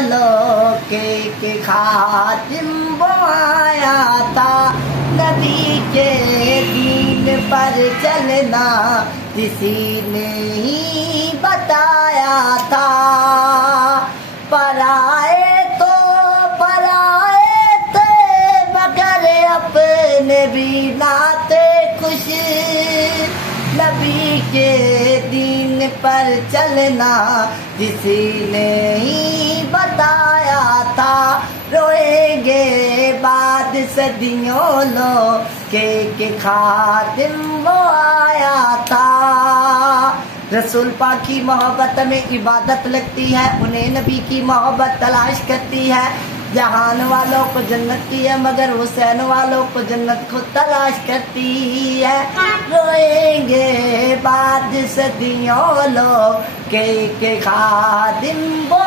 لو کے خاتم وہ آیا تھا، نبی کے دین پر چلنا کسی نے ہی بتایا تھا۔ پرائے تو پرائے تھے مگر اپنے بھی ناتے خوش، نبی کے دین پر چلنا کسی نے ہی بتایا تھا۔ روئیں گے بعد صدیوں لو کہ خاتم وہ آیا تھا۔ رسول پاک کی محبت میں عبادت لگتی ہے، انہیں نبی کی محبت تلاش کرتی ہے۔ جہان والوں کو جنت کی ہے مگر حسین والوں کو جنت کو تلاش کرتی ہے۔ روئیں گے بعد صدیوں لو کہ خادم وہ